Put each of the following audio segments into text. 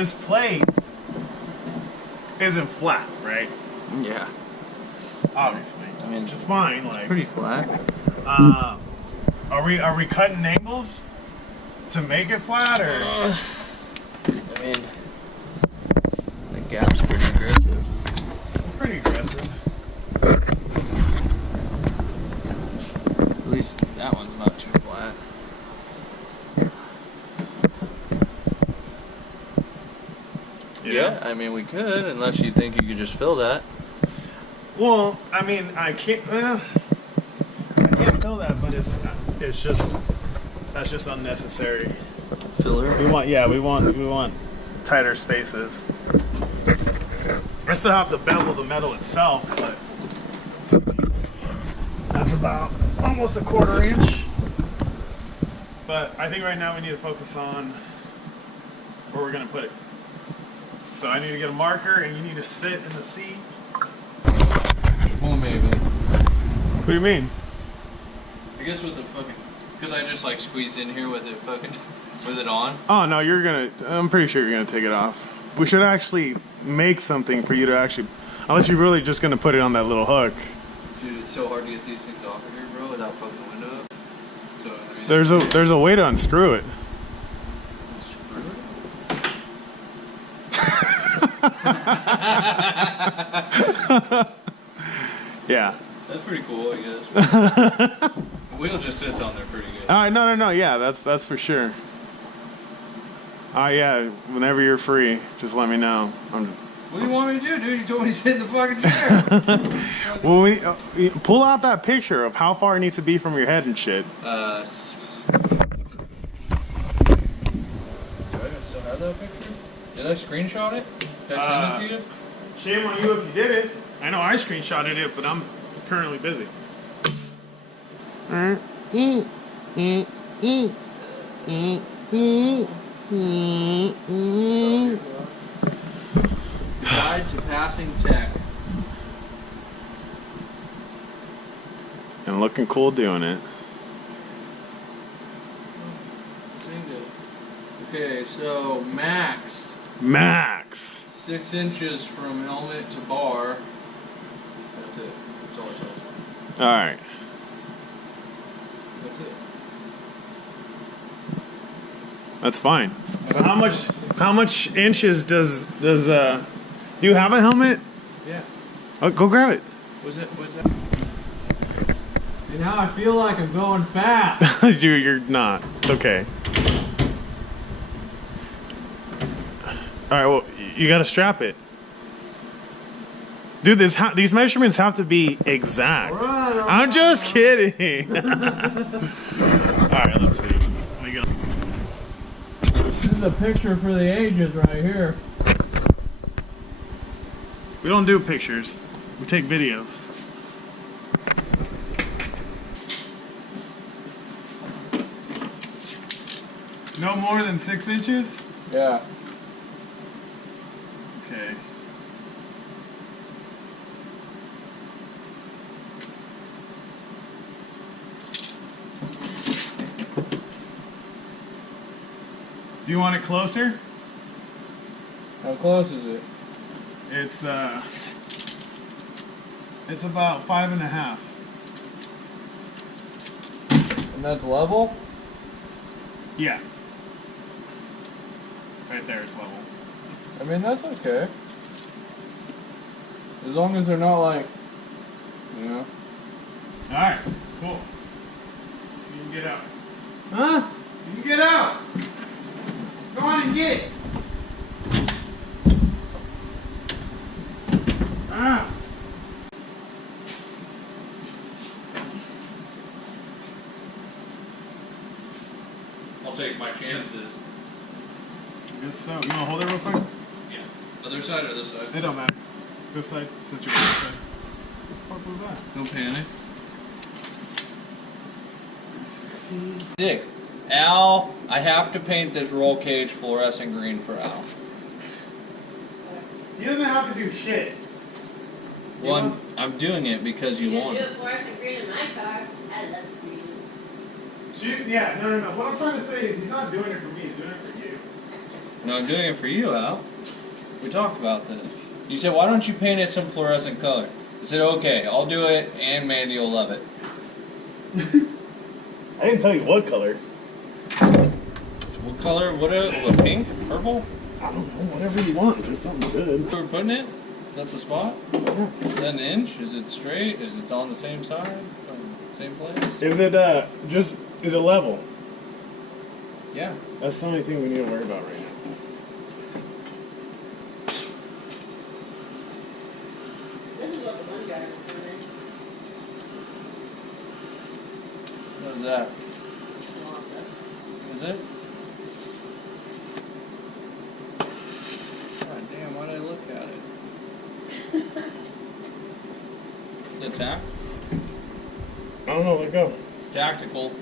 this plate isn't flat, right? Yeah. Obviously. I mean, just fine. it's like pretty flat. Are we cutting angles to make it flat, or? I mean, the gap's pretty aggressive. It's pretty aggressive. At least that one's not too flat. Yeah, I mean, we could, unless you think you could just fill that. Well, I mean, I can't fill that, but it's just, that's just unnecessary. Filler? We want tighter spaces. I still have to bevel the metal itself, but that's about almost a 1/4 inch. But I think right now we need to focus on where we're gonna put it. So I need to get a marker, and you need to sit in the seat. Well, maybe. What do you mean? I guess with the fucking, because I just like squeezed in here with it fucking, with it on. Oh no, I'm pretty sure you're gonna take it off. We should actually make something for you to actually, unless you're really just gonna put it on that little hook. Dude, it's so hard to get these things off of here, bro, without fucking the window up. So, I mean, There's a way to unscrew it. Unscrew it? Yeah. That's pretty cool, I guess. The wheel just sits on there pretty good. No. Yeah, that's for sure. Yeah. Whenever you're free, just let me know. What do you want me to do, dude? You told me to sit in the fucking chair. Well, pull out that picture of how far it needs to be from your head and shit. Do I still have that picture? Did I screenshot it? Did I send it to you? Shame on you if you did it. I know I screenshotted it, but I'm currently busy. Guide to passing tech. And looking cool doing it. Okay, so max. 6 inches from helmet to bar. That's it. That's all it tells me. Alright. That's it. That's fine. So how much inches does do you have a helmet? Yeah. Oh, go grab it. What's that? See, now I feel like I'm going fast. You're not. It's okay. Alright, well, you gotta strap it. Dude, these measurements have to be exact. All right. I'm just kidding. Alright, let's see. Let me go. This is a picture for the ages right here. We don't do pictures. We take videos. No more than 6 inches? Yeah. Okay. Do you want it closer? How close is it? It's about 5.5. And that's level? Yeah. Right there, it's level. I mean, that's okay. As long as they're not like, you know. Alright, cool. You can get out. Huh? You can get out! Go on and get! Ah! I'll take my chances. I guess so. You want to hold it real quick? Yeah. Other side or this side? It don't matter. This side, since you're this side. What was that? Don't panic. Sick. Al, I have to paint this roll cage fluorescent green for Al. He doesn't have to do shit. Well, I'm doing it because you want do it. it fluorescent green in my car. I love green. Yeah, no. What I'm trying to say is he's not doing it for me, he's doing it for you. No, I'm doing it for you, Al. We talked about this. You said, why don't you paint it some fluorescent color? I said, okay, I'll do it, and Mandy will love it. I didn't tell you what color. What color? What pink? Purple? I don't know, whatever you want. There's something good. Where we're putting it? Is that the spot? Is that an inch? Is it straight? Is it on the same side? Same place? Is it is it level? Yeah. That's the only thing we need to worry about right now. This is what the one driver is doing. What is that? Is it? God damn, why did I look at it? Is it tack? I don't know, let go. It's tactical.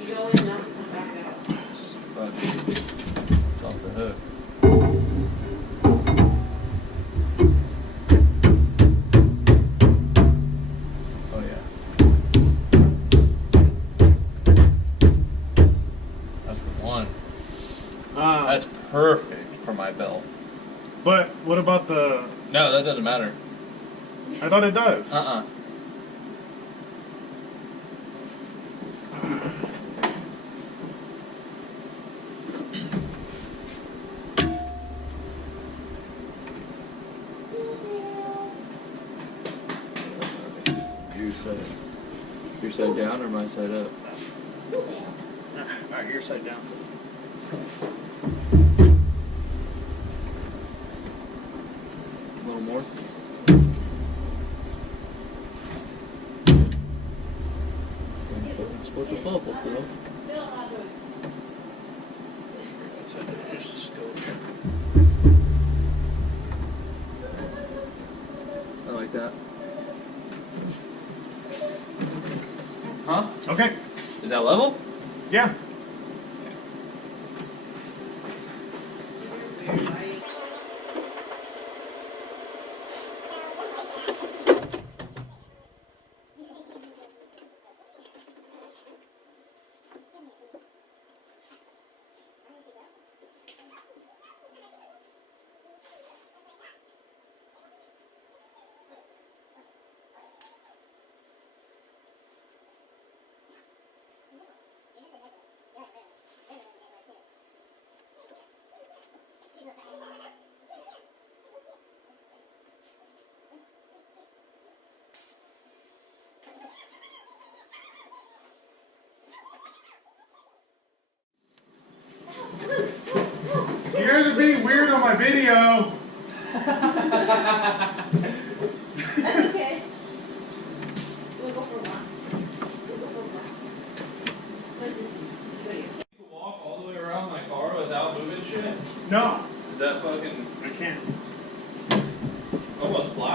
You go in now, come back out. But it's off the hook. Oh yeah. That's the one. That's perfect for my belt. But what about the... No, that doesn't matter. I thought it does. Your side down or my side up? Alright, your side down. A little more. Split the bubble, girl. I like that. Huh? Okay. Is that level? Yeah. You guys are being weird on my video. That's okay. We'll go for a walk. We'll go for a walk. What is this? Go here. You can walk all the way around my car without moving shit? No, Is that fucking I can't. almost black?